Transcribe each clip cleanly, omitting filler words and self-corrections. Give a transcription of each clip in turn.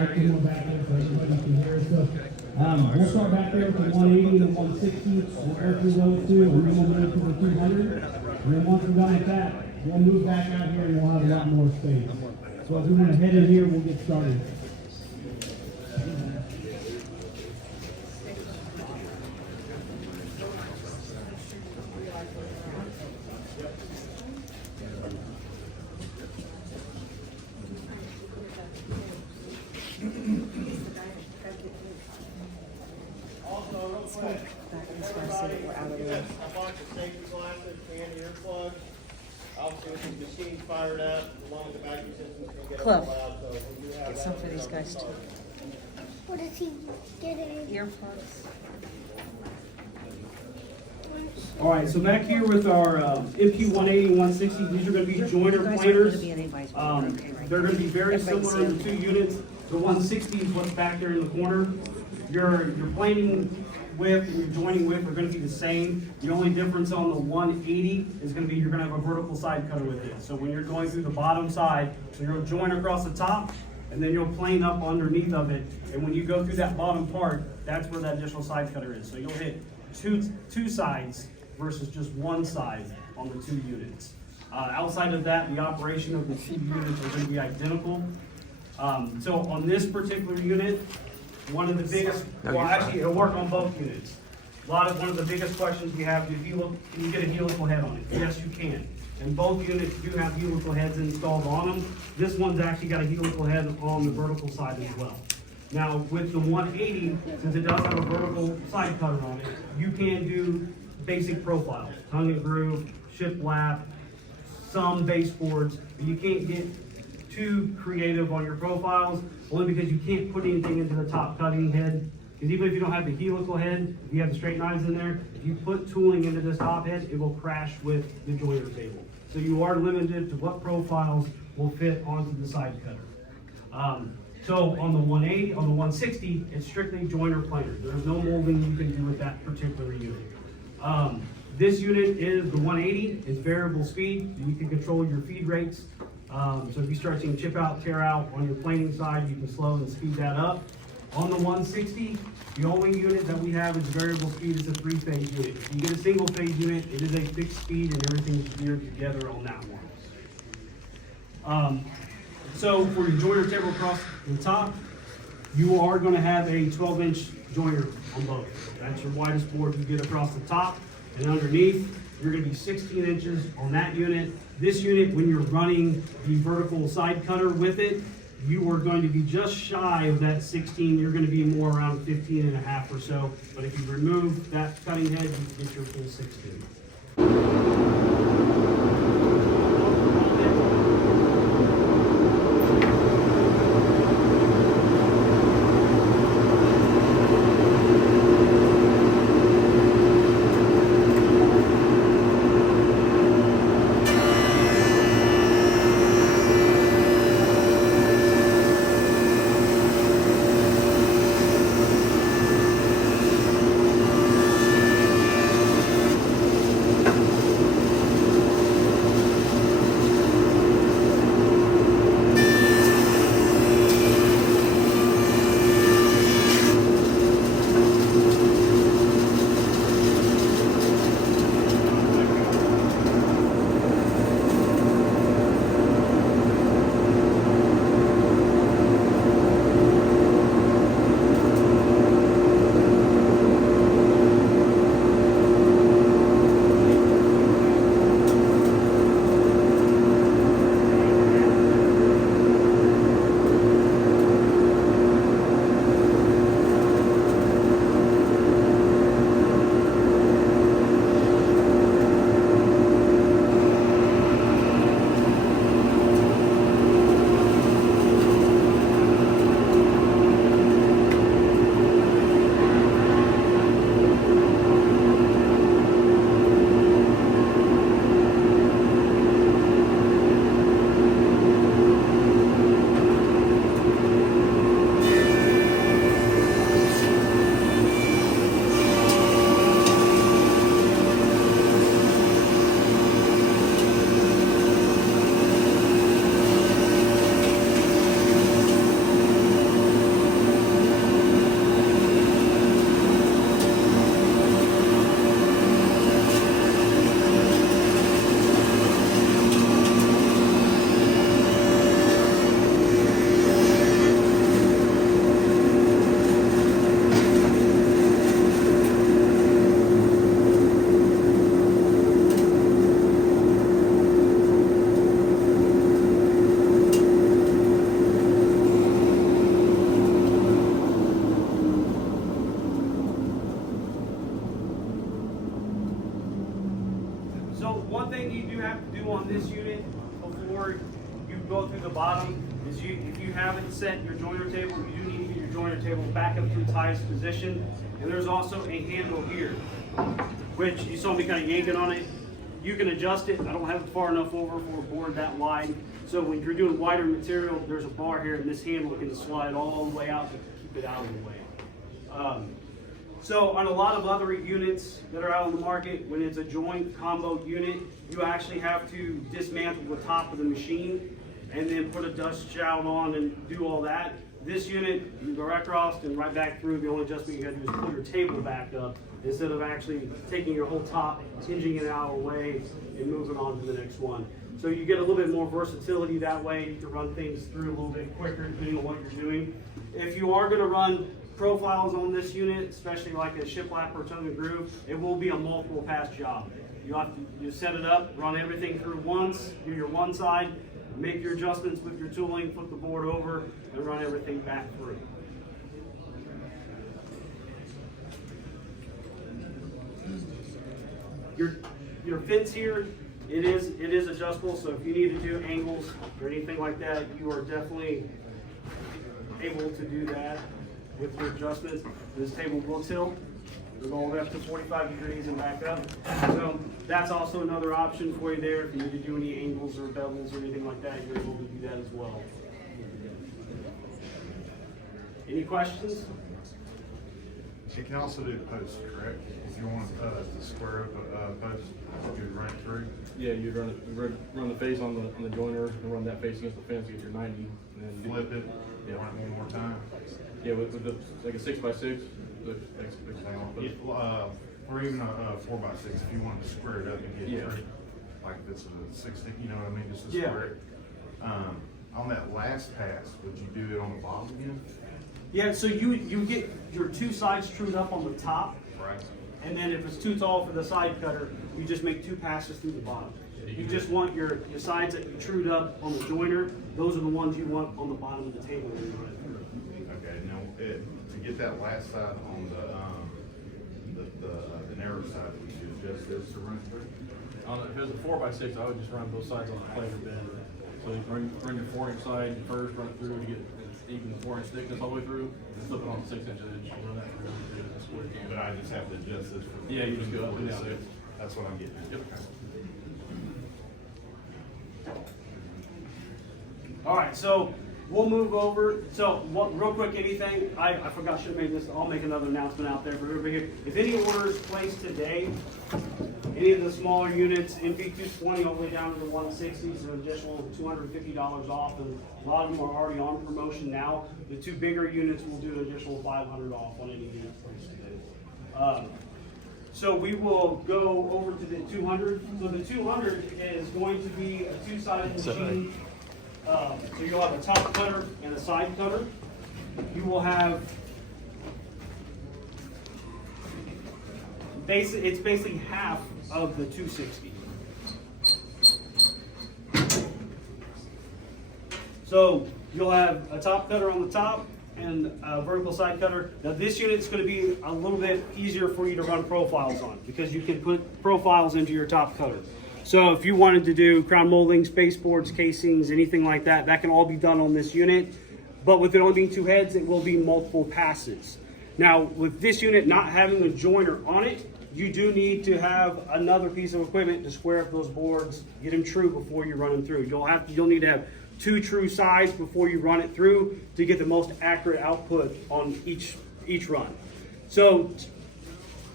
mic in the back there so everybody can hear us. So, we'll start back there with the 180 and the 160. We'll go through those two, and then we'll move to the 200. And then once we're done with that, we'll move back out here and we'll have a lot more space. So if we want to head in here, we'll get started. I bought the safety glasses and earplugs. Obviously, with the machine fired up, along with the vacuum system's gonna get Cliff, loud, so when you have get that, some for these guys too. What is he getting? Earplugs. All right, so back here with our MP180 and 160, these are going to be joiner planers. They're going to be very similar to the two units. The 160 is what's back there in the corner. Your planing width and your joining width are going to be the same. The only difference on the 180 is going to be you're going to have a vertical side cutter with it. So when you're going through the bottom side, so you'll join across the top, and then you'll plane up underneath of it. And when you go through that bottom part, that's where that additional side cutter is. So you'll hit two sides versus just one side on the two units. Outside of that, the operation of the two units are going to be identical. So on this particular unit, one of the biggest, well actually it'll work on both units. One of the biggest questions we have, can you get a helical head on it? Yes, you can. And both units do have helical heads installed on them. This one's actually got a helical head on the vertical side as well. Now with the 180, since it does have a vertical side cutter on it, you can do basic profiles, tongue and groove, shiplap, some baseboards, but you can't get too creative on your profiles, only because you can't put anything into the top cutting head. Because even if you don't have the helical head, if you have the straight knives in there, if you put tooling into this top head, it will crash with the joiner table. So you are limited to what profiles will fit onto the side cutter. So on the 180, on the 160, it's strictly joiner planer. There's no molding you can do with that particular unit. This unit is the 180, it's variable speed, so you can control your feed rates. So if you start seeing chip out, tear out on your planing side, you can slow and speed that up. On the 160, the only unit that we have is variable speed. It's a 3-phase unit. If you get a single phase unit, it is a fixed speed and everything is geared together on that one. So for your joiner table across the top, you are going to have a 12-inch joiner on both. That's your widest board you get across the top, and underneath you're going to be 16 inches on that unit. This unit, when you're running the vertical side cutter with it, you are going to be just shy of that 16. You're going to be more around 15 and a half or so. But if you remove that cutting head, you can get your full 16. thing you do have to do on this unit before you go through the bottom is if you haven't set your joiner table, you do need to get your joiner table back up to its highest position. And there's also a handle here, which you saw me kind of yanking on it. You can adjust it. I don't have it far enough over for a board that wide. So when you're doing wider material, there's a bar here, and this handle can slide all the way out to keep it out of the way. So on a lot of other units that are out on the market, when it's a joint combo unit, you actually have to dismantle the top of the machine and then put a dust shout on and do all that. This unit, you go right across and right back through. The only adjustment you got to do is pull your table back up instead of actually taking your whole top, hinging it out of the way, and moving on to the next one. So you get a little bit more versatility that way. You can run things through a little bit quicker depending on what you're doing. If you are going to run profiles on this unit, especially like a shiplap or tongue and groove, it will be a multiple pass job. You set it up, run everything through once, do your one side, make your adjustments with your tooling, flip the board over, and run everything back through. Your fence here, it is adjustable, so if you need to do angles or anything like that, you are definitely able to do that with your adjustments. This table will tilt. It'll go all the way up to 45 degrees and back up. So that's also another option for you there. If you need to do any angles or bevels or anything like that, you're able to do that as well. Any questions? You can also do posts, correct? If you want to square up a post, you'd run it through. Yeah, you'd run the face on the joiner and run that face against the fence, get your 90, and then Flip it, run it one more time. Yeah, with the, like a 6x6. Or even a 4x6 if you wanted to square it up and get Yeah. through. Like this is a 60, you know what I mean? Just to Yeah. square it. On that last pass, would you do it on the bottom again? Yeah, so you get your two sides trued up on the top, Right. and then if it's too tall for the side cutter, you just make two passes through the bottom. You just want your sides that you trued up on the joiner, those are the ones you want on the bottom of the table when you run it through. Okay, now to get that last side on the narrow side, would you adjust this to run through? If it was a 4x6, I would just run both sides on a planer bed. So you run your 4-inch side first, run it through to get even the 4-inch thickness all the way through, and flip it on the 6-inch edge, and run that through as square can. But I just have to adjust this for. Yeah, you just go up and down. That's what I'm getting at. Yep. All right, so we'll move over. So real quick, anything, I forgot, should have made this, I'll make another announcement out there for everybody here. If any orders placed today, any of the smaller units, MP220 all the way down to the 160s, an additional $250 off, and a lot of them are already on promotion now. The two bigger units will do an additional $500 off on any unit placed today. So we will go over to the 200. So the 200 is going to be a two-sided machine. So you'll have a top cutter and a side cutter. You will have it's basically half of the 260. So you'll have a top cutter on the top and a vertical side cutter. Now this unit is going to be a little bit easier for you to run profiles on because you can put profiles into your top cutter. So if you wanted to do crown molding, space-boards, casings, anything like that, that can all be done on this unit. But with it only being two heads, it will be multiple passes. Now with this unit not having a joiner on it, you do need to have another piece of equipment to square up those boards, get them true before you run them through. You'll need to have two true sides before you run it through to get the most accurate output on each run. So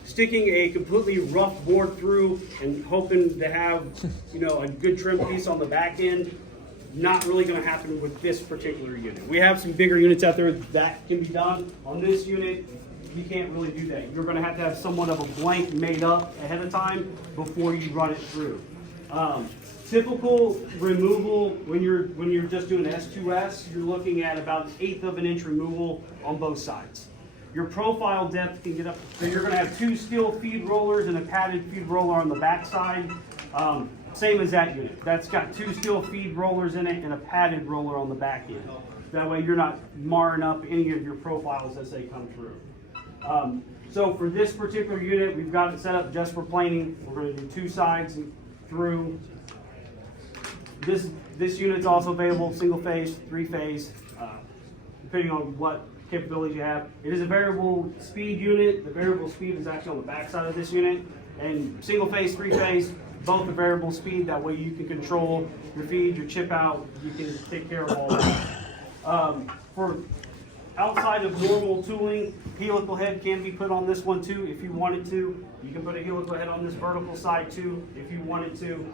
sticking a completely rough board through and hoping to have, a good trim piece on the back end, not really going to happen with this particular unit. We have some bigger units out there that can be done. On this unit, you can't really do that. You're going to have somewhat of a blank made up ahead of time before you run it through. Typical removal when you're just doing S2S, you're looking at about 1/8 of an inch removal on both sides. Your profile depth can get up, so you're going to have two steel feed rollers and a padded feed roller on the back side. Same as that unit. That's got two steel feed rollers in it and a padded roller on the back end. That way you're not marring up any of your profiles as they come through. So for this particular unit, we've got it set up just for planing. We're going to do two sides through. This unit's also available single phase, 3-phase, depending on what capabilities you have. It is a variable speed unit. The variable speed is actually on the back side of this unit. And single phase, 3-phase, both are variable speed. That way you can control your feed, your chip out. You can take care of all that. For outside of normal tooling, helical head can be put on this one too if you wanted to. You can put a helical head on this vertical side too if you wanted to.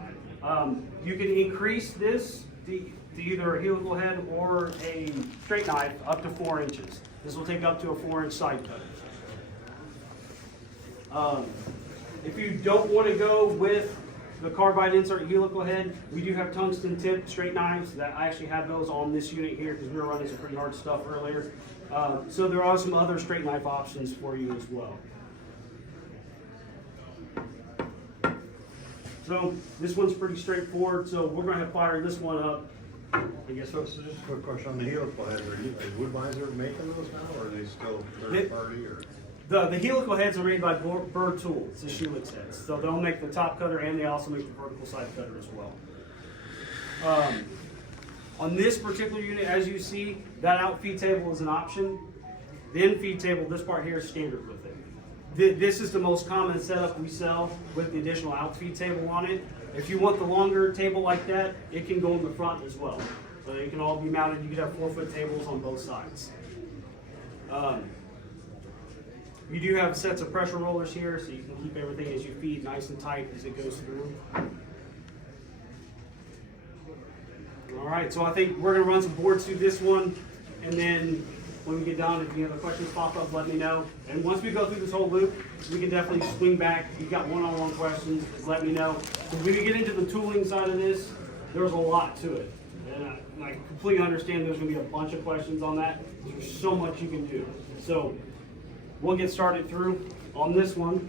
You can increase this to either a helical head or a straight knife up to 4 inches. This will take up to a 4-inch side cut. If you don't want to go with the carbide insert helical head, we do have tungsten tipped straight knives that I actually have those on this unit here because we were running some pretty hard stuff earlier. So there are some other straight knife options for you as well. So this one's pretty straightforward. So we're going to fire this one up. I guess So just a quick question on the helical heads, is Woodmizer making those now, or are they still third party, or? the helical heads are made by Bird Tools, the shoelix heads. So they'll make the top cutter and they also make the vertical side cutter as well. On this particular unit, as you see, that out feed table is an option. The in feed table, this part here is standard with it. This is the most common setup we sell with the additional out feed table on it. If you want the longer table like that, it can go in the front as well. So it can all be mounted. You can have 4-foot tables on both sides. You do have sets of pressure rollers here, so you can keep everything as you feed nice and tight as it goes through. All right, so I think we're going to run some boards through this one, and then when we get done, if any other questions pop up, let me know. And once we go through this whole loop, we can definitely swing back. If you've got one-on-one questions, just let me know. Because when we get into the tooling side of this, there's a lot to it. And I completely understand there's going to be a bunch of questions on that. There's so much you can do. So we'll get started through on this one.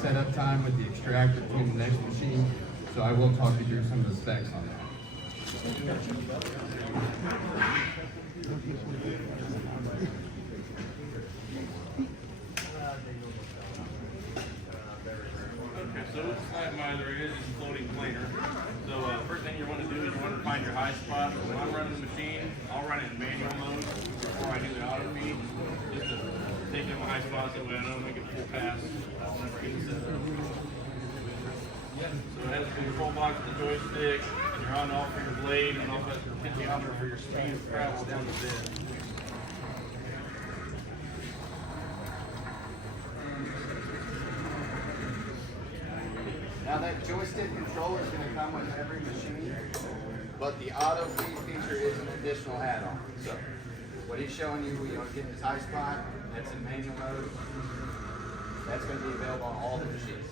Setup time with the extractor between the next machine, so I will talk you through some of the specs on that. Okay, so with the SlabMizer, it is a floating planer. So first thing you want to do is you want to find your high spot. When I'm running the machine, I'll run it in manual mode before I do the auto feed, just to taking them high spots that way I know when I get full pass, I'll never get it set up. So it has a control box with the joystick, and you're on and off for your blade, and also has your potentiometer for your speed of travel down the bed. Now that joystick controller is going to come with every machine, but the auto feed feature is an additional add-on. So what he's showing you, getting his high spot, that's in manual mode. That's going to be available on all the machines.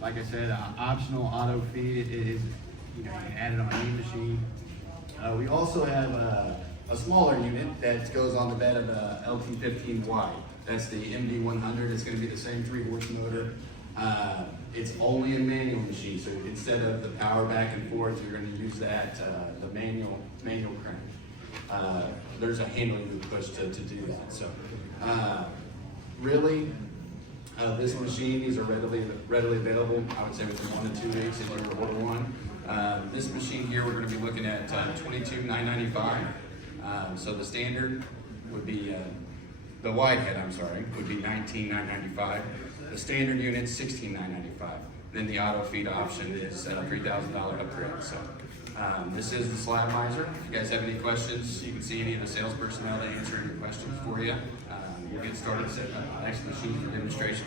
like I said, optional auto feed. It is, you know, you can add it on any machine. We also have a smaller unit that goes on the bed of the LT15Y. That's the MD100. It's going to be the same 3-horse motor. It's only a manual machine, so instead of the power back and forth, you're going to use that the manual crank. There's a handle you push to do that. So really, this machine, these are readily available. I would say within 1 to 2 weeks if you were to order one. This machine here, we're going to be looking at $22,995. So the standard would be the wide head, I'm sorry, would be $19,995. The standard unit, $16,995. Then the auto feed option is a $3,000 upgrade. So this is the SlabMizer. If you guys have any questions, you can see any of the sales personnel to answer any questions for you. We'll get started setting up the next machine for demonstration.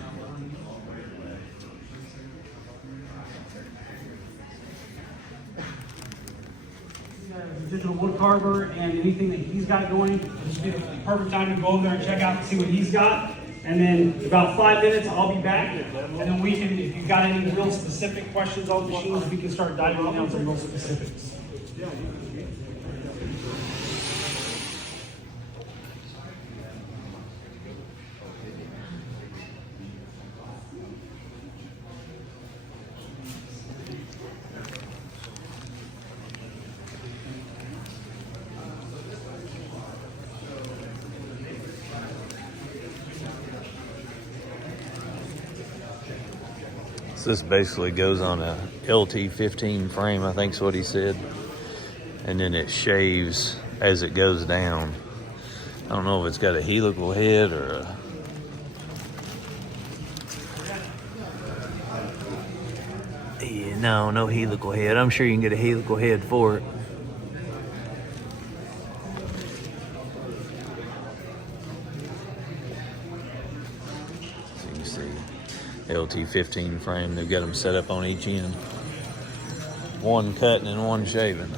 Digital wood carver and anything that he's got going, this would be the perfect time to go over there and check out and see what he's got. And then about 5 minutes, I'll be back. And then we can, if you've got any real specific questions on machines, we can start diving down some real specifics. So this basically goes on a LT15 frame, I think is what he said. And then it shaves as it goes down. I don't know if it's got a helical head or a... Yeah, no helical head. I'm sure you can get a helical head for it. LT15 frame, they've got them set up on each end. One cutting and one shaving.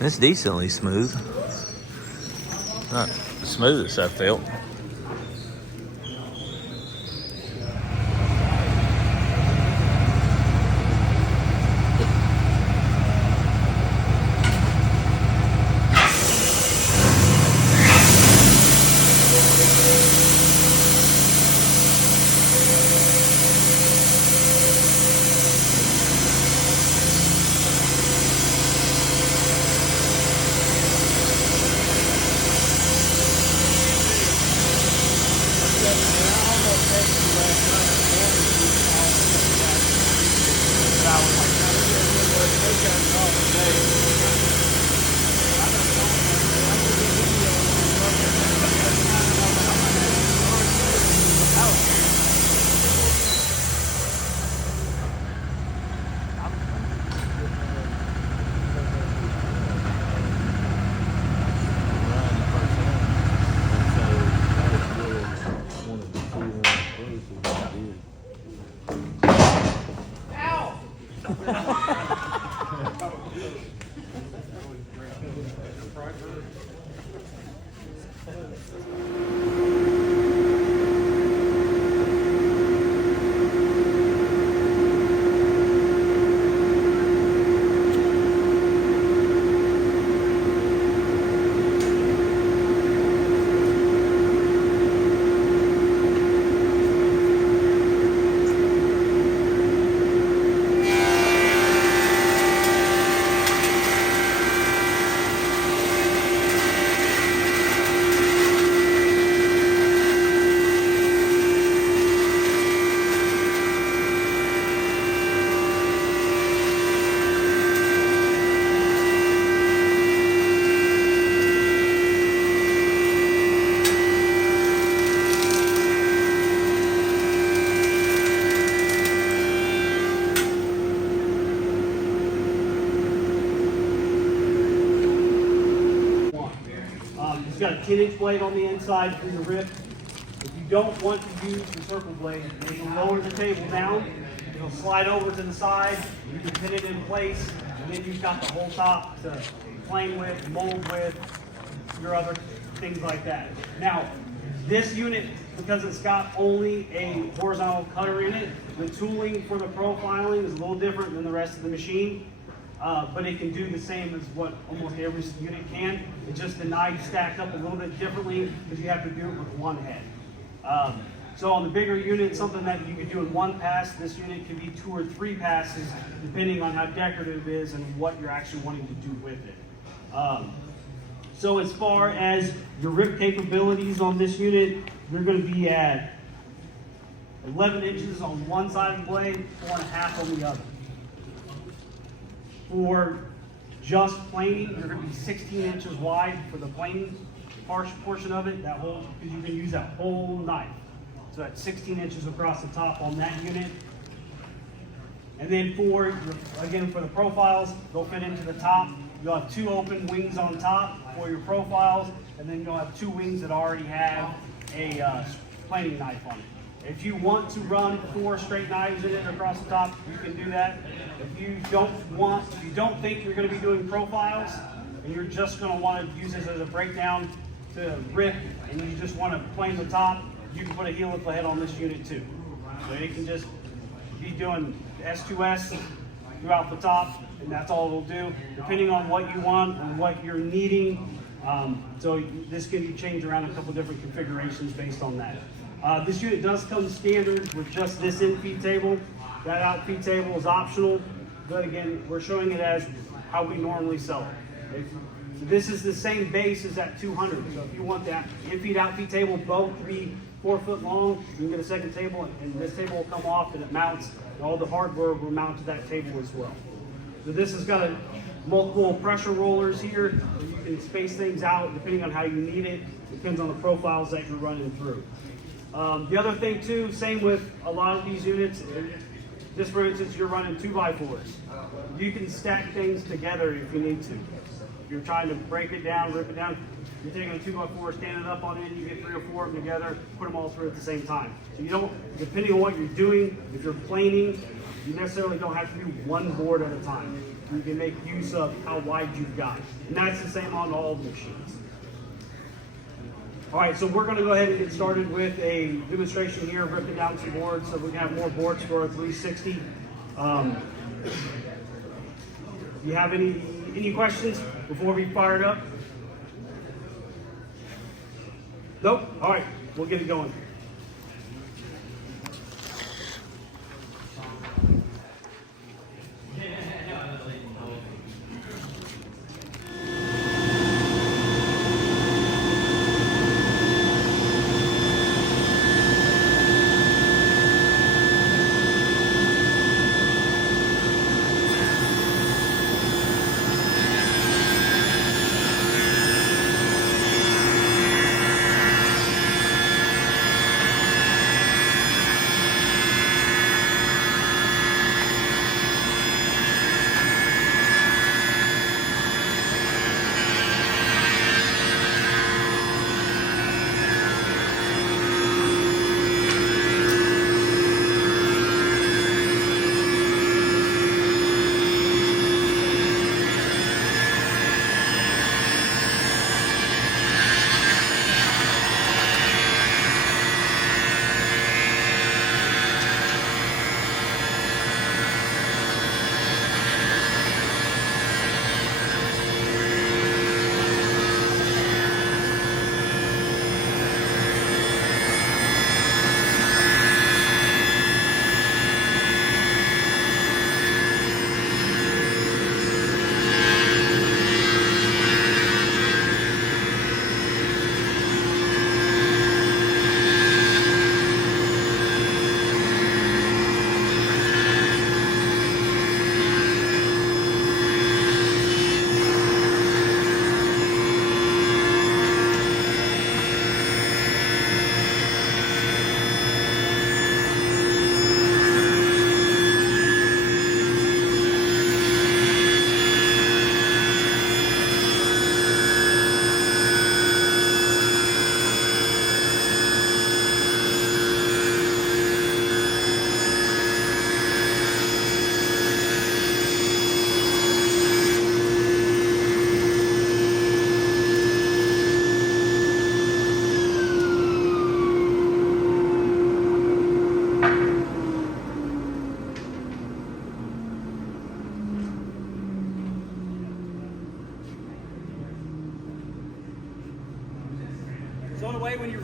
It's decently smooth. Not the smoothest I felt. It's got a 10-inch blade on the inside for your rip. If you don't want to use the circle blade, you can lower the table down. It'll slide over to the side. You can pin it in place, and then you've got the whole top to plane with, mold with, your other things like that. Now, This unit, because it's got only a horizontal cutter in it, the tooling for the profiling is a little different than the rest of the machine. But it can do the same as what almost every unit can. It's just the knives stacked up a little bit differently because you have to do it with one head. So on the bigger unit, something that you could do in one pass, this unit can be 2 or 3 passes, depending on how decorative it is and what you're actually wanting to do with it. So as far as your rip capabilities on this unit, they're going to be at 11 inches on one side of the blade, 4.5 on the other. For just planing, you're going to be 16 inches wide for the planing portion of it, that whole, because you can use that whole knife. So that's 16 inches across the top on that unit. And then for, again, for the profiles, they'll fit into the top. You'll have 2 open wings on top for your profiles, and then you'll have 2 wings that already have a planing knife on it. If you want to run 4 straight knives in it across the top, you can do that. If you don't think you're going to be doing profiles, and you're just going to want to use this as a breakdown to rip, and you just want to plane the top, you can put a helical head on this unit too. So it can just be doing S2S throughout the top, and that's all it'll do, depending on what you want and what you're needing. So this can be changed around a couple different configurations based on that. This unit does come standard with just this in-feed table. That out-feed table is optional, but again, we're showing it as how we normally sell it. So this is the same base as that 200. So if you want that in-feed, out-feed table both to be 4 foot long, you can get a second table, and this table will come off and it mounts. And all the hardware will mount to that table as well. So this has got multiple pressure rollers here. So you can space things out depending on how you need it. Depends on the profiles that you're running through. The other thing too, same with a lot of these units, just for instance, you're running 2x4s. You can stack things together if you need to. If you're trying to break it down, rip it down, you're taking a 2x4, standing up on it, you get 3 or 4 of them together, put them all through at the same time. So you don't, depending on what you're doing, if you're planing, you necessarily don't have to do one board at a time. You can make use of how wide you've got. And that's the same on all the machines. All right, so we're going to go ahead and get started with a demonstration here of ripping down some boards so we can have more boards for our 360. Do you have any questions before we fire it up? Nope? All right, we'll get it going.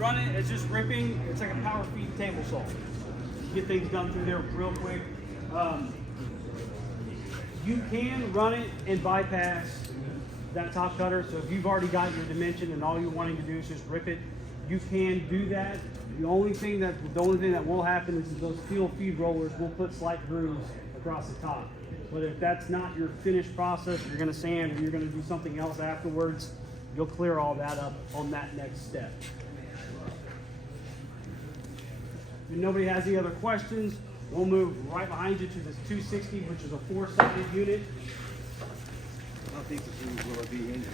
run it as just ripping. It's like a power feed table saw. Get things done through there real quick. You can run it and bypass that top cutter. So if you've already got your dimension and all you're wanting to do is just rip it, you can do that. The only thing that will happen is those steel feed rollers will put slight grooves across the top. But if that's not your finished process, you're going to sand and you're going to do something else afterwards, you'll clear all that up on that next step. If nobody has any other questions, we'll move right behind you to this 260, which is a 4-sided unit. How deep will it be in here?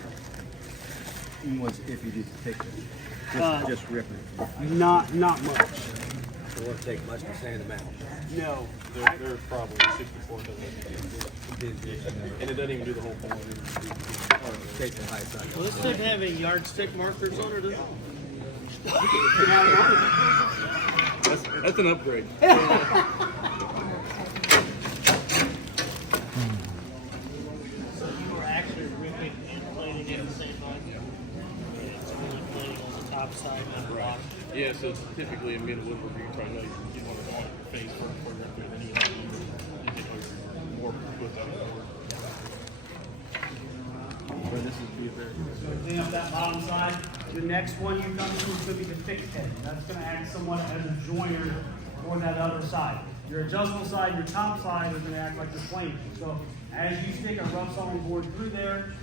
Even if you just take it, just rip it. Not much. It won't take much to sand them out. No. They're probably 64 and it doesn't even do the whole point. Take the high side. Will this thing have any yardstick markers on it at all? That's an upgrade. So you were actually ripping and plating at the same time? Yeah. It's really plating on the top side, not the bottom. Yeah, so typically in middle woodworking, you try to know you want it on your face first before you rip through, then you get more with that. Where this is be a very So clean up that bottom side. The next one you come to is going to be the fixed head. That's going to act somewhat as a joiner for that other side. Your adjustable side, your top side are going to act like the plane. So as you stick a rough sawing board through there,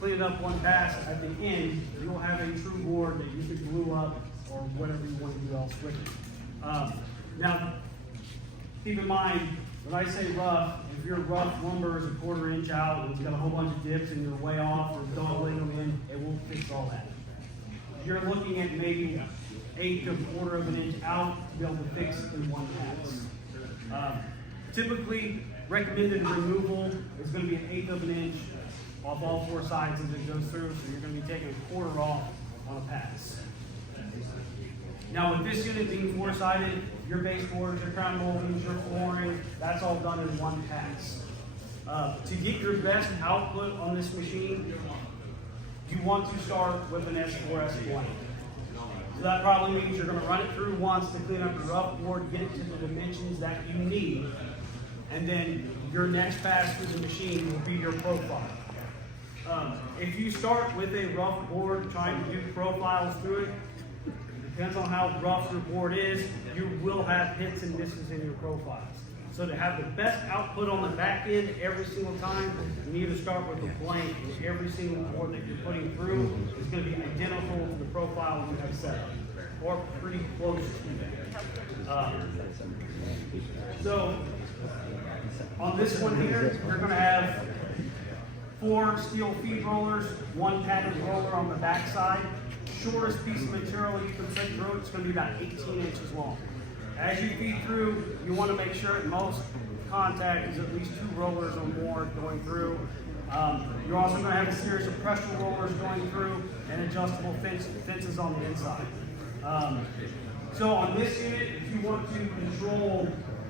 clean it up one pass, at the end, you'll have a true board that you can glue up or whatever you want to do else with it. Now, keep in mind, when I say rough, if your rough lumber is a 1/4 inch out and it's got a whole bunch of dips and you're way off or doubling them in, it won't fix all that. You're looking at maybe 1/8 to 1/4 of an inch out to be able to fix in one pass. Typically, recommended removal is going to be 1/8 of an inch off all 4 sides as it goes through, so you're going to be taking 1/4 off on a pass. Now with this unit being 4-sided, your baseboards, your crown moldings, your flooring, that's all done in one pass. To get your best output on this machine, you want to start with an S4, S1. So that probably means you're going to run it through once to clean up your rough board, get it to the dimensions that you need, and then your next pass through the machine will be your profile. If you start with a rough board trying to do profiles through it, depends on how rough your board is, you will have hits and misses in your profiles. So to have the best output on the back end every single time, you need to start with a blank, and every single board that you're putting through is going to be identical to the profile you have set up, or pretty close to that. So on this one here, we're going to have 4 steel feed rollers, 1 padded roller on the back side. Shortest piece of material you can put through it's going to be about 18 inches long. As you feed through, you want to make sure at most contact is at least 2 rollers or more going through. You're also going to have a series of pressure rollers going through and adjustable fences on the inside. So on this unit, if you want to control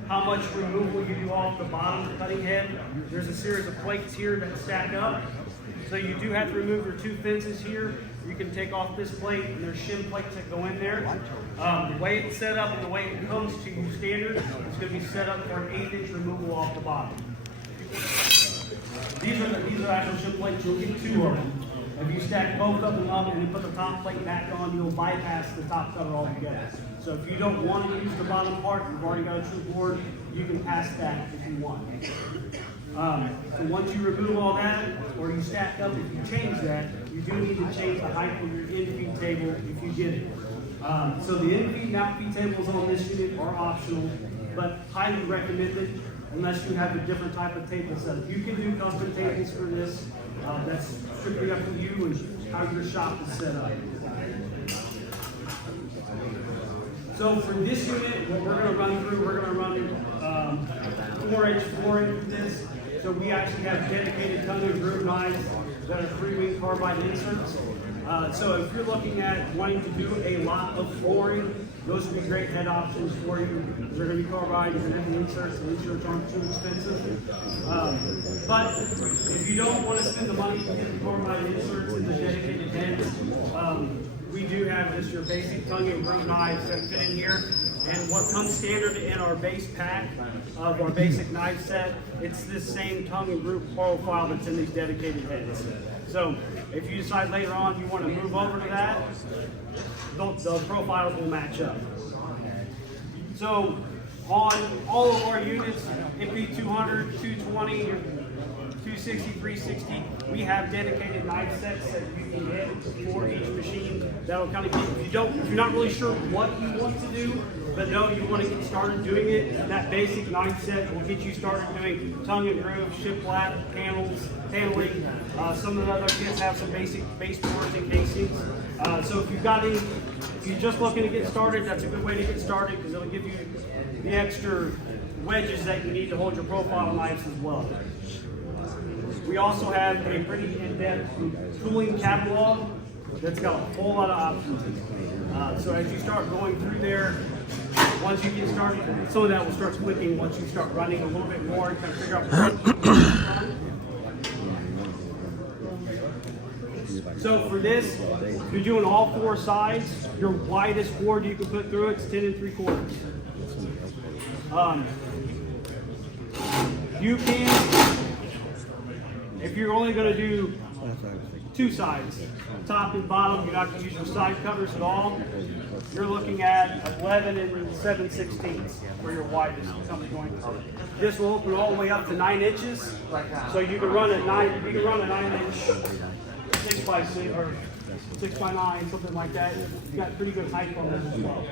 how much removal you do off the bottom of the cutting head, there's a series of plates here that stack up. So you do have to remove your 2 fences here. You can take off this plate, and there's shim plates that go in there. The way it's set up and the way it comes to you standard, it's going to be set up for an 1/8 inch removal off the bottom. These are actual shim plates. You'll get 2 of them. If you stack both of them up and you put the top plate back on, you'll bypass the top cover altogether. So if you don't want to use the bottom part, you've already got a true board, you can pass that if you want. So once you remove all that, or you stack up, if you change that, you do need to change the height of your in-feed table if you get it. So the in-feed and out-feed tables on this unit are optional, but highly recommended unless you have a different type of table setup. You can do custom tables for this. That's strictly up to you and how your shop is set up. So for this unit, what we're going to run through, we're going to run 4-inch flooring for this. So we actually have dedicated tongue and groove knives that are 3-wing carbide inserts. So if you're looking at wanting to do a lot of flooring, those would be great head options for you. They're going to be carbide and heavy inserts, and inserts aren't too expensive. But if you don't want to spend the money to get the carbide inserts and the dedicated heads, we do have just your basic tongue and groove knives that fit in here. And what comes standard in our base pack of our basic knife set, it's this same tongue and groove profile that's in these dedicated heads. So if you decide later on you want to move over to that, the profiles will match up. So on all of our units, MP200, 220, 260, 360, we have dedicated knife sets that you can get for each machine. That'll kind of give, if you're not really sure what you want to do, but know you want to get started doing it, that basic knife set will get you started doing tongue and groove, shiplap, panels, paneling. Some of the other kits have some basic baseboards and casings. So if you're just looking to get started, that's a good way to get started because it'll give you the extra wedges that you need to hold your profile knives as well. We also have a pretty in-depth tooling catalog that's got a whole lot of options. So as you start going through there, once you get started, some of that will start clicking once you start running a little bit more and kind of figure out what So for this, if you're doing all four sides, your widest board you can put through it's 10 3/4. You can, if you're only going to do two sides, top and bottom, you're not going to use your side covers at all. You're looking at 11 7/16 for your widest joint. This will open all the way up to 9 inches, so you can run a 9-inch 6x6 or 6x9, something like that. You've got pretty good height on this as well.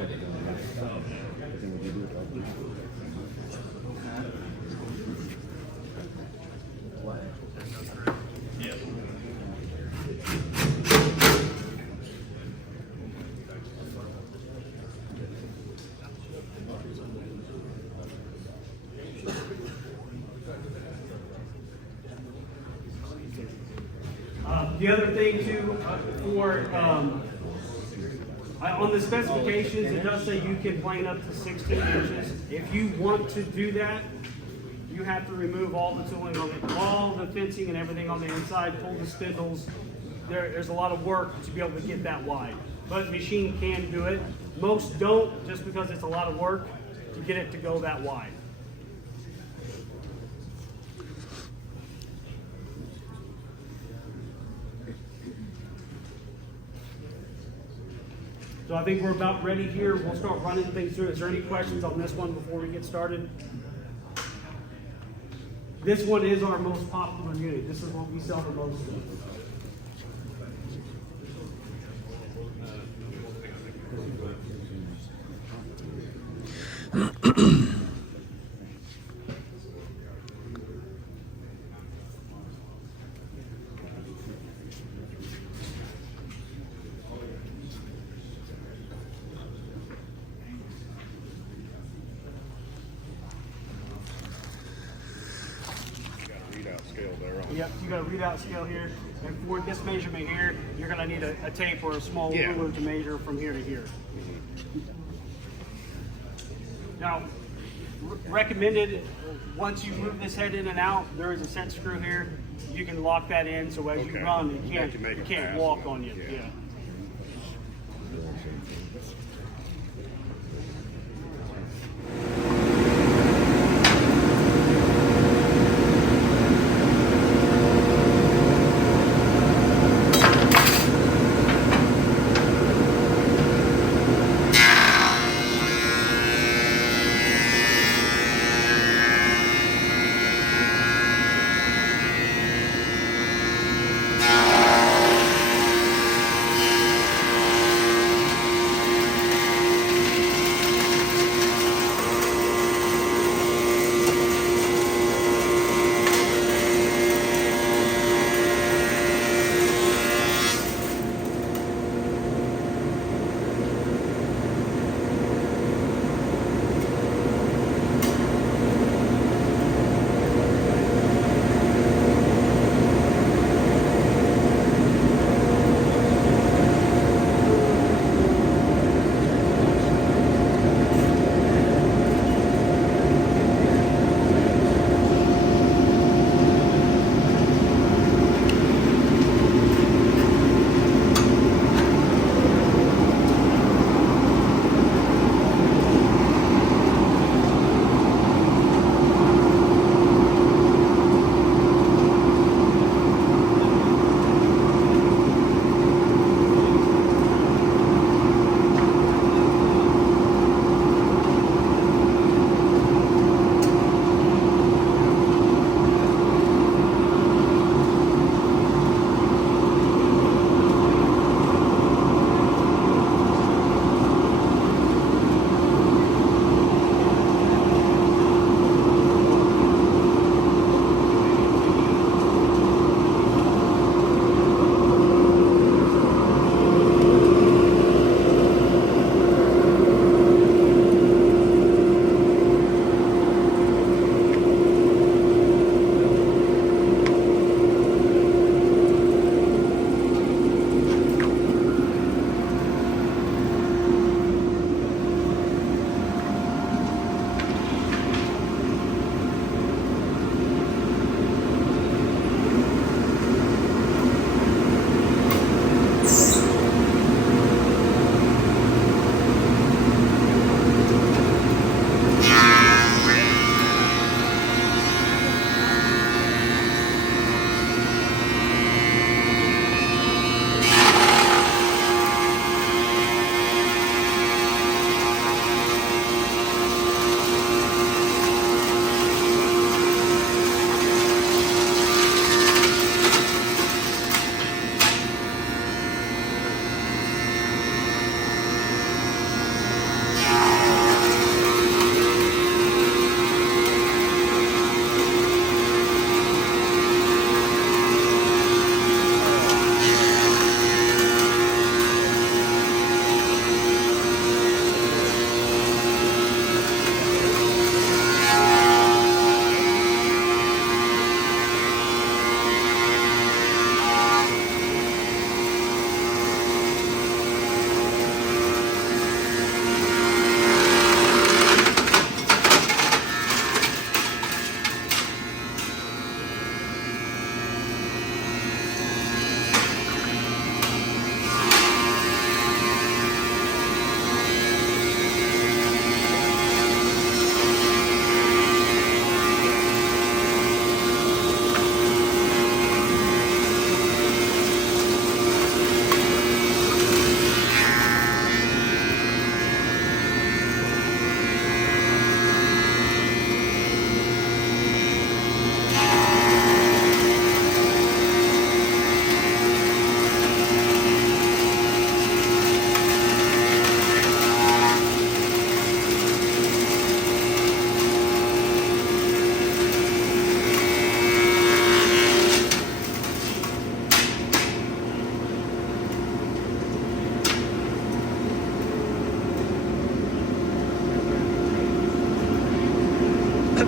The other thing too, on the specifications, it does say you can plane up to 16 inches. If you want to do that, you have to remove all the tooling, all the fencing and everything on the inside, pull the spindles. There's a lot of work to be able to get that wide. But the machine can do it. Most don't, just because it's a lot of work to get it to go that wide. So I think we're about ready here. We'll start running things through. Is there any questions on this one before we get started? This one is our most popular unit. This is what we sell the most of. Yep, you got a readout scale here, and for this measurement here, you're going to need a tape or a small ruler to measure from here to here. Now, recommended, once you move this head in and out, there is a set screw here. You can lock that in, so as you run, it can't walk on you. Yeah. So,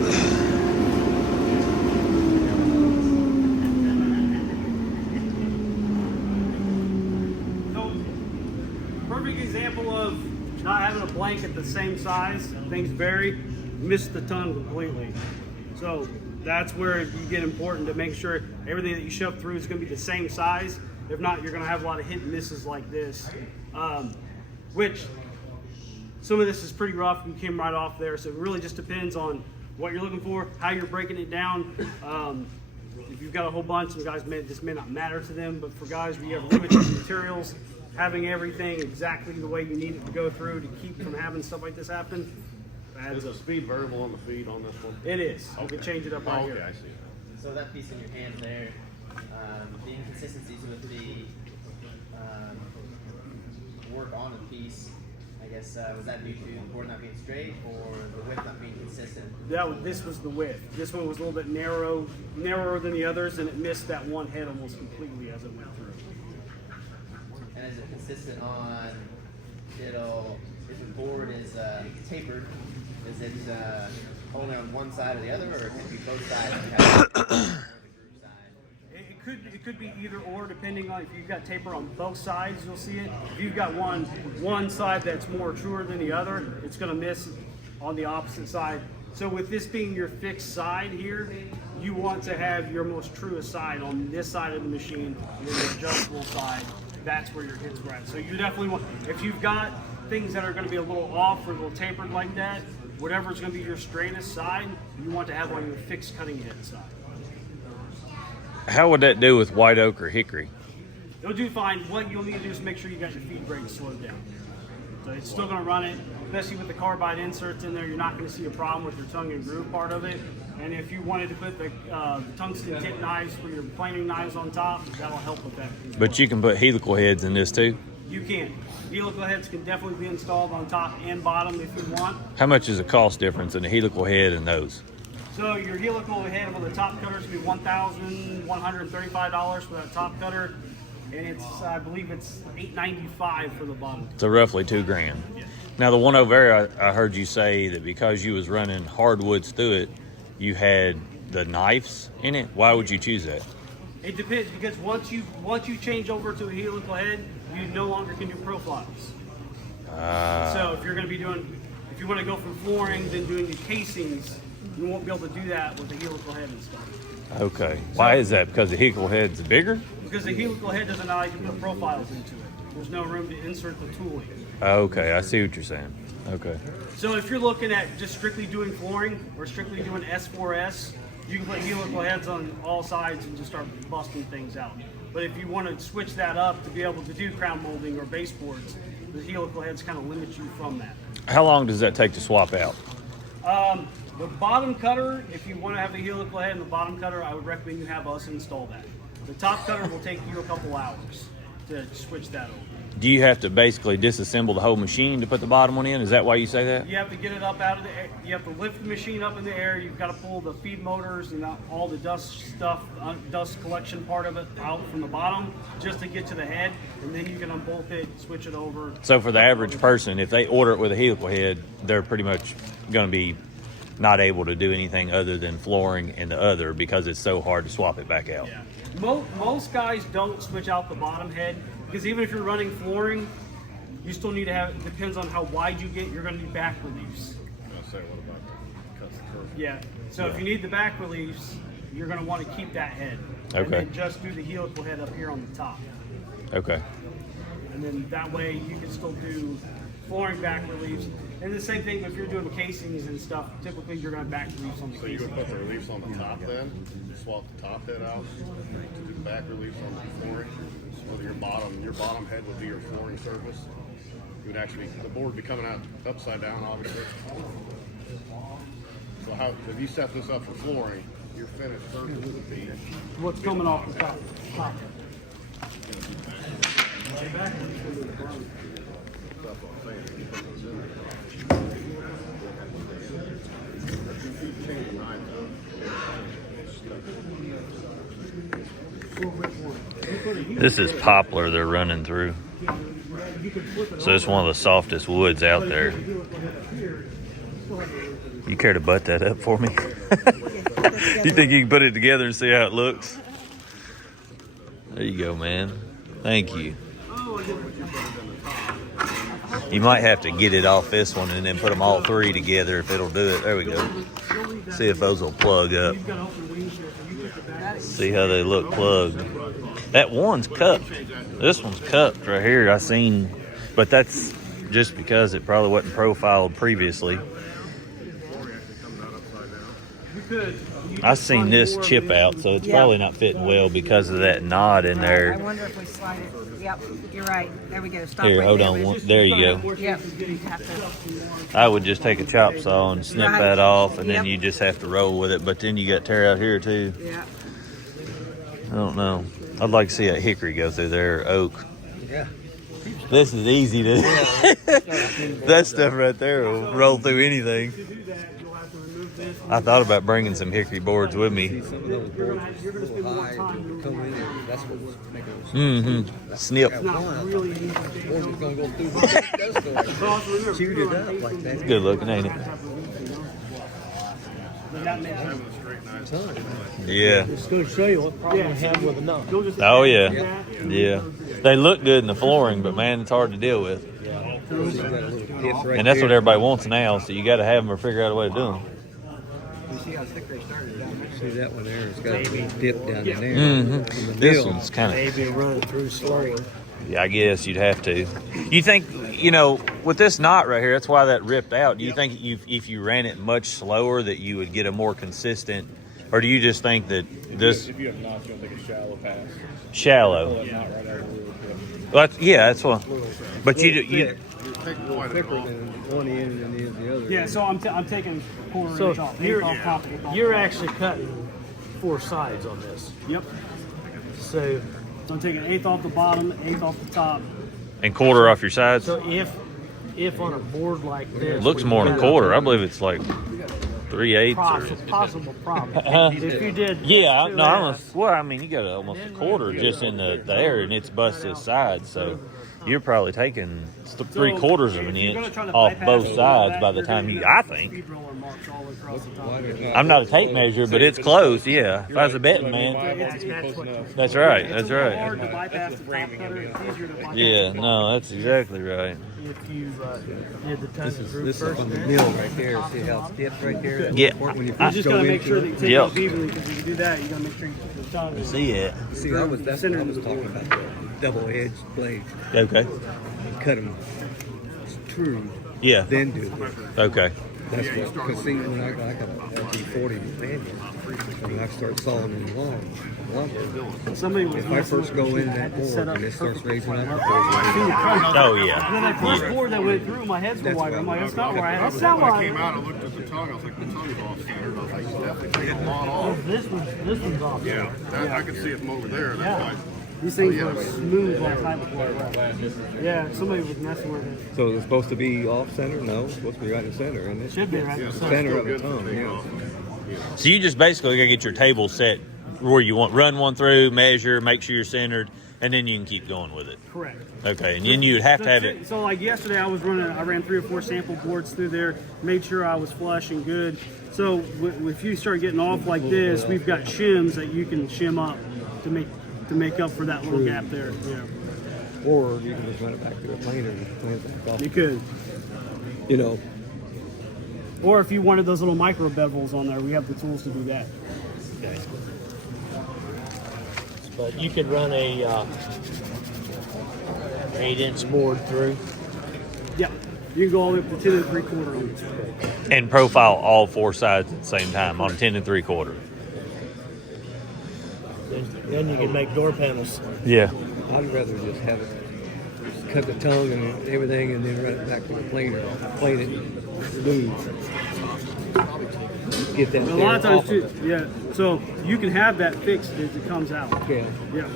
perfect example of not having a blanket the same size, things vary, missed the tongue completely. So that's where you get important to make sure everything that you shove through is going to be the same size. If not, you're going to have a lot of hit and misses like this, which some of this is pretty rough. You came right off there, so it really just depends on what you're looking for, how you're breaking it down. If you've got a whole bunch, some guys this may not matter to them, but for guys where you have limited materials, having everything exactly the way you need it to go through to keep from having stuff like this happen. Is the speed variable on the feed on this one? It is. You can change it up right Okay, here. I see. So that piece in your hand there, the inconsistencies with the work on the piece, I guess, was that due to the board not being straight or the width not being consistent? This was the width. This one was a little bit narrower than the others, and it missed that one head almost completely as it went through. And is it consistent on, if the board is tapered, is it only on one side or the other, or it could be both sides? And you have the groove side? It could be either or, depending on if you've got taper on both sides, you'll see it. If you've got one side that's more truer than the other, it's going to miss on the opposite side. So with this being your fixed side here, you want to have your most truest side on this side of the machine, and then the adjustable side, that's where your hits are at. So you definitely want, if you've got things that are going to be a little off or a little tapered like that, whatever's going to be your straightest side, you want to have on your fixed cutting head side. How would that do with white oak or hickory? It'll do fine. What you'll need to do is make sure you got your feed brake slowed down. So it's still going to run it, especially with the carbide inserts in there. You're not going to see a problem with your tongue and groove part of it. And if you wanted to put the tungsten tip knives for your planing knives on top, that'll help with that as But well. you can put helical heads in this too? You can. Helical heads can definitely be installed on top and bottom if you want. How much is the cost difference in a helical head and those? So your helical head with the top cutter is going to be $1,135 for that top cutter, and it's I believe it's $895 for the bottom. So roughly $2,000. Yeah. Now the one over there, I heard you say that because you was running hardwoods through it, you had the knives in it. Why would you choose that? It depends, because once you change over to a helical head, you no longer can do profiles. So if you're going to be if you want to go from flooring, then doing the casings, you won't be able to do that with the helical head and stuff. Okay. Why is that? Because the helical head's bigger? Because the helical head doesn't allow you to put profiles into it. There's no room to insert the tooling. Okay, I see what you're saying. Okay. So if you're looking at just strictly doing flooring or strictly doing S4S, you can put helical heads on all sides and just start busting things out. But if you want to switch that up to be able to do crown molding or baseboards, the helical heads kind of limit you from that. How long does that take to swap out? The bottom cutter, if you want to have the helical head and the bottom cutter, I would recommend you have us install that. The top cutter will take you a couple hours to switch that over. Do you have to basically disassemble the whole machine to put the bottom one in? Is that why you say that? You have to get it up out of the air. You have to lift the machine up in the air. You've got to pull the feed motors and all the dust stuff, dust collection part of it out from the bottom just to get to the head, and then you can unbolt it, switch it over. So for the average person, if they order it with a helical head, they're pretty much going to be not able to do anything other than flooring and the other because it's so hard to swap it back out. Yeah. Most guys don't switch out the bottom head because even if you're running flooring, you still need to have, it depends on how wide you get, you're going to need back reliefs. I'll say, what about the cuts the curve? Yeah, so if you need the back reliefs, you're going to want to keep that head. Okay. And then just do the helical head up here on the top. Okay. And then that way you can still do flooring back reliefs. And the same thing if you're doing casings and stuff, typically you're going to back reliefs on the So you casing. would put the reliefs on the top then, swap the top head out to do the back reliefs on the flooring. So your bottom head would be your flooring surface. You would actually, the board would be coming out upside down, obviously. So how, if you set this up for flooring, your finished surface would be What's coming off the top? This is poplar they're running through. So it's one of the softest woods out there. You care to butt that up for me? You think you can put it together and see how it looks? There you go, man. Thank you. You might have to get it off this one and then put them all three together if it'll do it. There we go. See if those will plug up. See how they look plugged. That one's cupped. This one's cupped right here. I seen, but that's just because it probably wasn't profiled previously. I seen this chip out, so it's probably not fitting well because of that knot in there. I wonder if we slide it. Yep, you're right. There we go. Stop Here, right hold there. on. There you go. Yep. I would just take a chop saw and snip Right. that off, and then Yep. you just have to roll with it. But then you got tear out here too. Yeah. I don't know. I'd like to see a hickory go through there, or oak. Yeah. This is easy to. That stuff right there will roll through anything. I thought about bringing some hickory boards with me. Some of those boards are so high, come in, and that's what's making it. Mm-hmm. Snip. Boards are gonna go through the that's chewed it up like that. Good looking, ain't it? Yeah. It's going to show you what problem you have with a knot. Oh yeah. Yeah. They look good in the flooring, but man, it's hard to deal with. And that's what everybody wants now, so you got to have them or figure out a way to do them. You see how thick they started down there? See that one there? It's got a dip down in there. Mm-hmm. This one's kind of. Maybe run through slow. Yeah, I guess you'd have to. You think, with this knot right here, that's why that ripped out. Do you think if you ran it much slower that you would get a more consistent, or do you just think that this? If you have knots, you don't think it's shallow pass. Shallow. Pull that knot right out of the wood. Well, that's what. But you thicker than one end and the other. Yeah, so I'm taking quarter So inch off. you're, Eighth off top, eighth off you're top. actually cutting 4 sides on this. Yep. So So I'm taking eighth off the bottom, eighth off the top. and quarter off your sides. so if on a board like this, It looks we more than a had quarter. I believe it's like 3/8. possible problem. If you did Yeah, two no, halves, well, I mean, you got almost a quarter just in the there, and it's busted sides. So you're probably taking 3/4 of an if you're gonna inch try to off bypass both all sides that, by the you're time gonna you. do I that think. speed roller marks all across the top. I'm not a tape measure, but it's close. Yeah, if I was a betting man. That's right. That's It's right. hard to bypass the top cutter. It's easier to bypass Yeah, the no, that's exactly right. if you did the tongue group This is first, up on the mill right there. See how it's dipped right there? Yeah. When you You first just go gotta make into sure it. that you take Yep. off evenly, because if you do that, you gotta make sure you keep the tongue. See it. See, that's what I was talking about. The double-edged blade. Okay. Cut them true. Yeah. Then do it. Okay. That's what. Because see, when I got a LT40 manual, when I start sawing in lumber, Somebody was if I first go in that board and it starts raising up, it goes Oh And then yeah. that first board that went through, my head's go wide. I'm like, that's not where I had. That's not When where I I came out, I looked at the tongue, I was like, the tongue's off center. I was like, he's definitely taking a lot Oh, off. this one's off. Yeah, I could see it from over there. That's why. These things were smooth like time before. Yeah, somebody was messing with it. So it's supposed to be off center? No, it's supposed to be right in center, isn't it? Should be right in the center. Center of the tongue, yeah. So you just basically gotta get your table set where you want. Run one through, measure, make sure you're centered, and then you can keep going with it. Correct. Okay, and then you'd have to have it. So like yesterday, I ran 3 or 4 sample boards through there, made sure I was flush and good. So if you start getting off like this, we've got shims that you can shim up to make up for that little gap there. Yeah. Or you can just run it back to the planer and plane it back off. You could. You know, Or if you wanted those little micro bevels on there, we have the tools to do that. but you could run a 8-inch board through. Yeah. You can go all the way up to 10 3/4 on this. And profile all 4 sides at the same time on 10 3/4. Then you can make door panels. Yeah. I'd rather just have it, cut the tongue and everything and then run it back to the planer, plane it smooth. Get that A lot of there times off too, of it. yeah. So you can have that fixed as it comes out. Yeah. Yeah.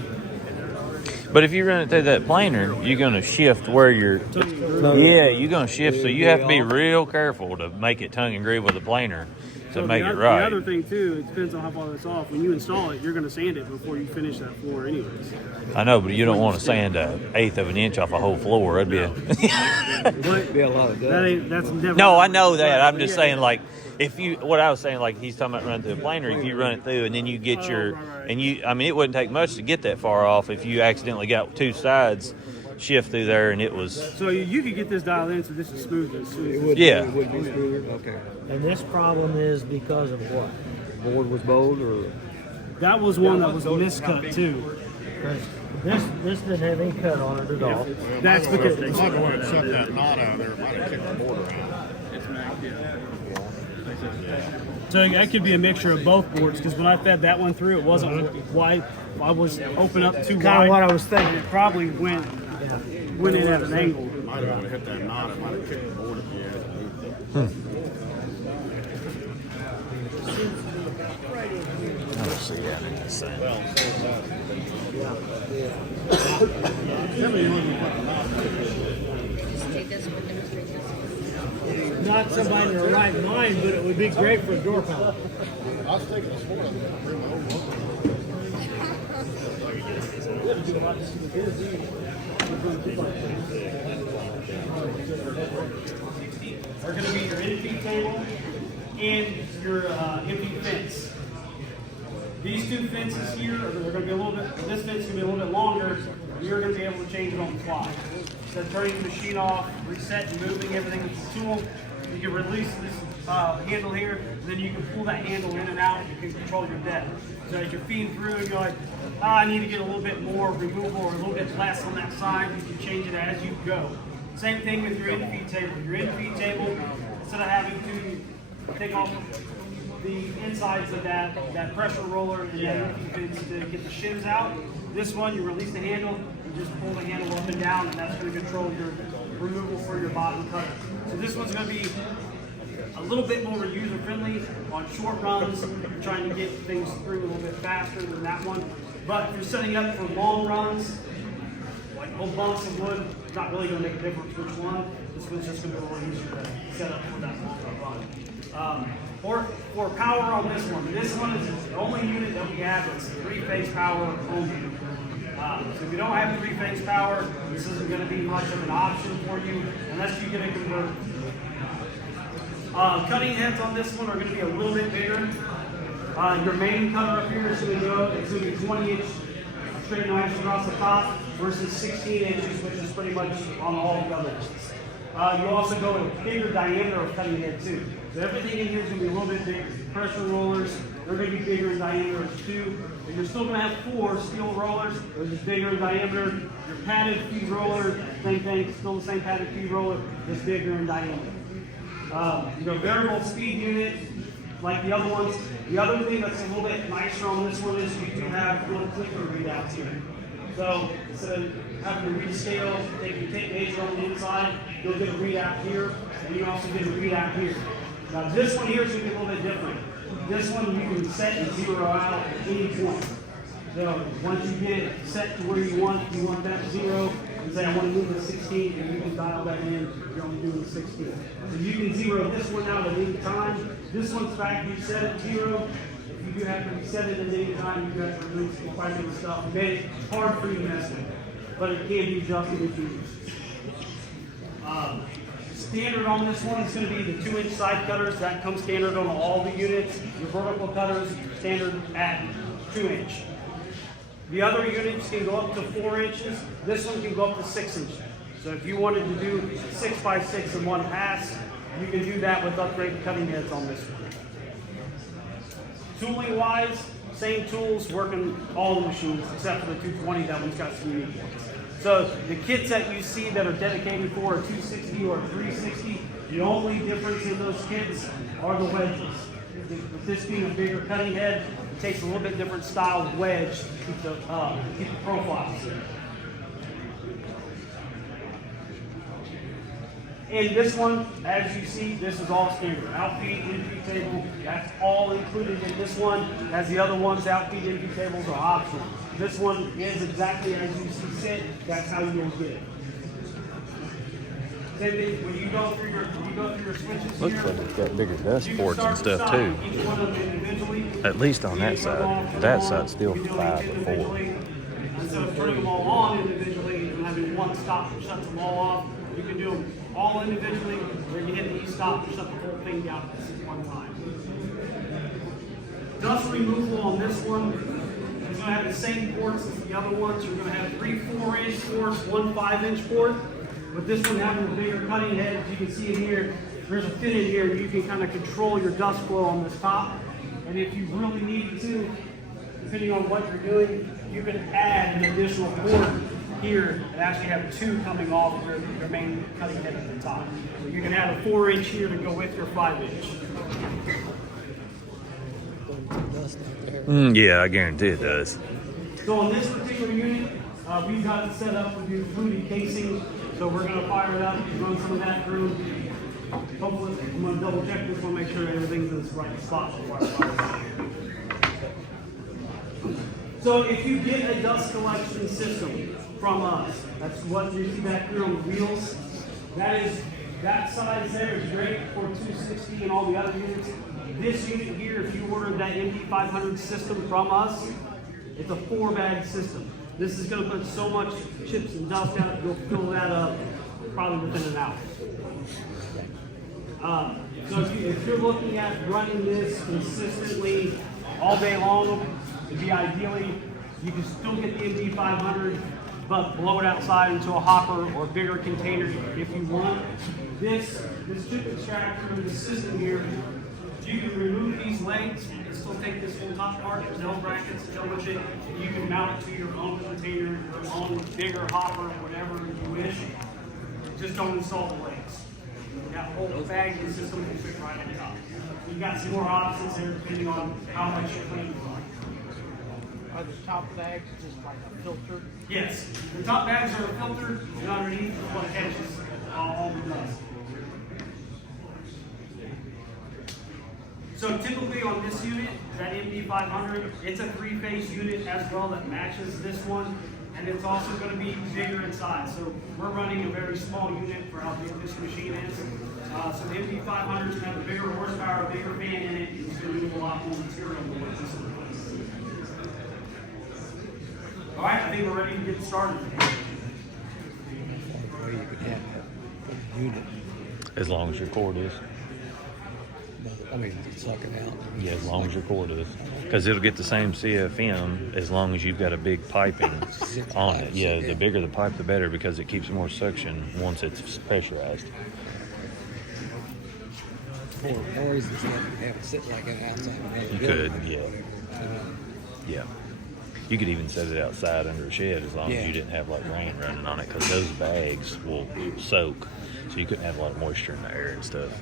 But if you run it through that planer, you're gonna shift where you're. Yeah, you're gonna shift. So you have to be real careful to make it tongue and groove with the planer. to So make the it oth- right. The other thing too, it depends on how far that's off. When you install it, you're going to sand it before you finish that floor anyways. I know, but you don't want to sand an eighth of an inch off a whole floor. That'd be a But Be a lot of that's never. no, I know that. I'm just Yeah. saying, like, if you, what I was saying, like, he's talking about running through a planer. If you run it through and then you get your, right. and you, I mean, it wouldn't take much to get that far off if you accidentally got two sides shift through there and it was, So you could get this dialed in, so this is smooth as soon as It would, Yeah. It would be smoother, okay. And this problem is because of what? Board was bold or? That was one that was miscut too. This didn't have any cut on it at all. That's because If I go ahead and shut that knot out of there, it might have kicked the border out. so that could be a mixture of both boards. Because when I fed that one through, it wasn't wide. I was open up too Kind wide. of what I was thinking. It probably went in at an angle. It might have hit that knot, it might have kicked the border if you had it. I don't see that in the same. Not somebody in their right mind, but it would be great for a door panel. I was taking this morning, bring my own one. Are going to be your in-feet table and your empty fence. These two fences here, they're going to be a little bit, this fence is going to be a little bit longer. You're going to be able to change it on the fly. So turning the machine off, reset and moving everything with the tool. You can release this handle here, then you can pull that handle in and out. You can control your depth. So as you're feeding through and you're like, I need to get a little bit more removal or a little bit less on that side, you can change it as you go. Same thing with your in-feed table. Your in-feed table, instead of having to take off the insides of that pressure roller and then to get the shims out, this one, you release the handle, you just pull the handle up and down, and that's going to control your removal for your bottom cutter. So this one's going to be a little bit more user-friendly on short runs. You're trying to get things through a little bit faster than that one. But if you're setting up for long runs, like whole bunks of wood, it's not really going to make a difference which one. This one's just going to be a little easier to set up for that longer run. For power on this one is the only unit that we have that's 3-phase power only. So if you don't have 3-phase power, this isn't going to be much of an option for you unless you get a converter. Cutting heads on this one are going to be a little bit bigger. Your main cutter up here is going to be 20-inch straight knives across the top versus 16 inches, which is pretty much on all the other ones. You also go with a bigger diameter of cutting head too. So everything in here is going to be a little bit bigger. Pressure rollers, they're going to be bigger in diameter too. But you're still going to have 4 steel rollers, they're just bigger in diameter. Your padded feed roller, same thing, still the same padded feed roller, just bigger in diameter. Your variable speed unit, like the other ones. The other thing that's a little bit nicer on this one is you do have little clicker readouts here. So instead of having to rescale, take your tape measure on the inside, you'll get a readout here, and you also get a readout here. Now this one here is going to be a little bit different. This one you can set and zero out at any point. So once you get it set to where you want that 0, and say I want to move to 16, and you can dial that in, you're only doing 16. So you can zero this one out at any time. This one's factory set at 0. If you do have to reset it at any time, you have to remove some quite a bit of stuff. It made it hard for you to mess with, but it can be adjusted if you use. Standard on this one is going to be the 2-inch side cutters. That comes standard on all the units. Your vertical cutters standard at 2-inch. The other units can go up to 4 inches. This one can go up to 6 inches. So if you wanted to do 6x6 in one pass, you can do that with upgraded cutting heads on this one. Tooling wise, same tools working all the machines except for the 220. That one's got some unique ones. So the kits that you see that are dedicated for a 260 or a 360, the only difference in those kits are the wedges. With this being a bigger cutting head, it takes a little bit different style of wedge to keep the profiles. And this one, as you see, this is all standard. Outfeed, in-feed table, that's all included in this one. As the other ones, outfeed, in-feed tables are optional. This one is exactly as you see fit. That's how you'll get it. Same thing, when you go through your switches Looks here, like it's got bigger dust you can ports and start stuff to too. stop each one of them individually. At least on that side. That side's still You can do 5 each to 4. individually. Instead of turning them all on individually and having one stop that shuts them all off, you can do them all individually, where you hit the E-stop and shut the whole thing down at one time. Dust removal on this one is going to have the same ports as the other ones. You're going to have 3 4-inch ports, 1 5-inch port. With this one having a bigger cutting head, as you can see in here, there's a fit in here, and you can kind of control your dust flow on this top. And if you really need to, depending on what you're doing, you can add an additional port here and actually have 2 coming off your main cutting head at the top. So you can add a 4-inch here to go with your 5-inch. Yeah, I guarantee it does. So on this particular unit, we've got it set up to do fluted casing. So we're going to fire it up, run some of that through. Hopefully, I'm going to double check this one, make sure everything's in its right spot before I fire it. So if you get a dust collection system from us, that's what you see back here on the wheels. That size there is great for 260 and all the other units. This unit here, if you ordered that MP100 system from us, it's a 4-bag system. This is going to put so much chips and dust out, you'll fill that up probably within an hour. So if you're looking at running this consistently all day long, it'd be ideally, you can still get the MP500, but blow it outside into a hopper or bigger container if you want. This chip extractor, the system here, you can remove these legs and still take this whole top part. There's no brackets, no shit. You can mount it to your own container, your own bigger hopper, whatever you wish. Just don't install the legs. That whole bag and system will fit right on top. You've got some more options there depending on how much you're cleaning. Are the top bags just like a filter? Yes, the top bags are a filter, and underneath is what catches all the dust. So typically on this unit, that MP500, it's a 3-phase unit as well that matches this one, and it's also going to be bigger in size. So we're running a very small unit for how big this machine is. So the MP500 is going to have a bigger horsepower, a bigger fan in it, and it's going to move a lot more material than what this one does. All right, I think we're ready to get started. As long as your cord is. I mean, suck it out. Yeah, as long as your cord is. Because it'll get the same CFM as long as you've got a big piping on it. Yeah, the bigger the pipe, the better, because it keeps more suction once it's pressurized. Or is this have it sit like an outside? You could, yeah. Yeah. You could even set it outside under a shed as long as you didn't have like rain running on it, because those bags will soak. So you couldn't have a lot of moisture in the air and stuff.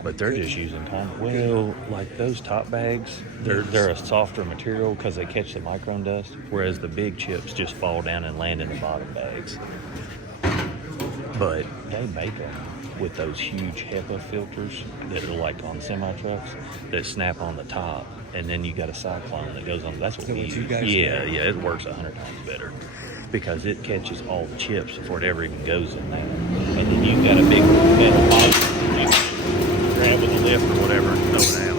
But they're just using well, like those top bags, they're a softer material because they catch the micron dust, whereas the big chips just fall down and land in the bottom bags. But they make them with those huge HEPA filters that are like on semi-trucks that snap on the top, and then you got a cyclone that goes on. That's what we use. Yeah, it works 100 times better because it catches all the chips before it ever even goes in there. And then you've got a big metal pipe, you grab with a lift or whatever and throw it out.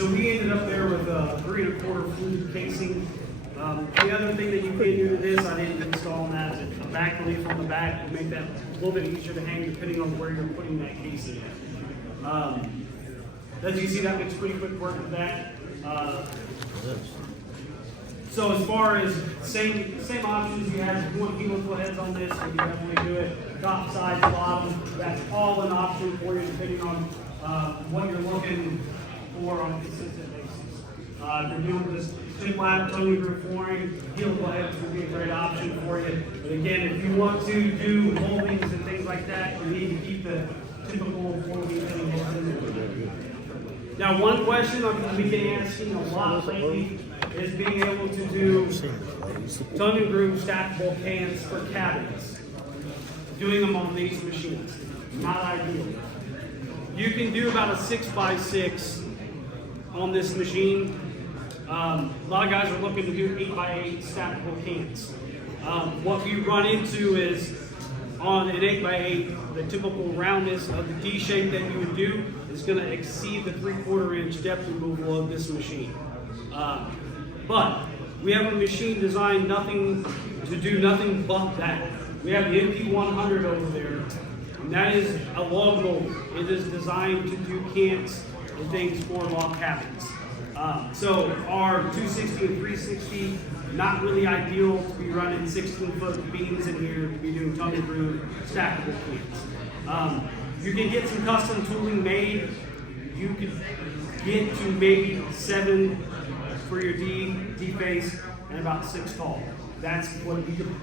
so we ended up there with a 3 1/4 fluted casing. The other thing that you can do to this, I didn't install that, is a back relief on the back to make that a little bit easier to hang depending on where you're putting that casing at. As you see, that makes pretty quick work with that. So as far as same options you have, if you want helical heads on this, you can definitely do it. Top, sides, bottom, that's all an option for you depending on what you're looking for on a consistent basis. If you're doing this Slab Tony roof flooring, helical heads would be a great option for you. But again, if you want to do moldings and things like that, you need to keep the typical 4 Now, one question I've been asking a lot lately is being able to do tongue and groove stackable cans for cabinets. Doing them on these machines, not ideal. You can do about a 6x6 on this machine. A lot of guys are looking to do 8x8 stackable cans. What you run into is on an 8x8, the typical roundness of the D shape that you would do is going to exceed the 3/4 inch depth removal of this machine. But we have a machine designed to do nothing but that. We have the MP100 over there, and that is a log moulder. It is designed to do cans and things for log cabins. So our 260 and 360, not really ideal to be running 16-foot beams in here to be doing tongue and groove stackable cans. You can get some custom tooling made. You could get to maybe 7 for your D face and about 6 tall. That's what you could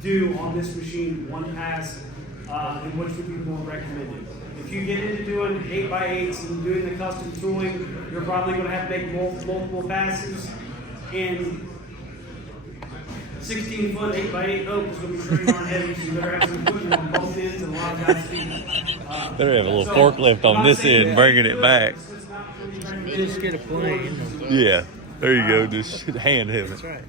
do on this machine, one pass, and which would be more recommended. If you get into doing 8x8s and doing the custom tooling, you're probably going to have to make multiple passes. And 16-foot 8x8 oak is going to be pretty darn heavy, so you better have some equipment on both ends, and a lot of guys see. Better have a little forklift on this end, bringing it back. Just get a plane. Yeah, there you go. Just hand him it. That's right.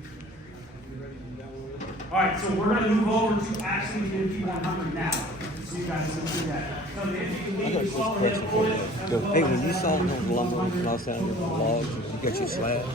All right, so we're going to move over to actually the MP100 now, so you guys can see that. So if you can leave, follow ahead, pull it. Hey, when you saw the lumber lost out of the logs, you got your slabs.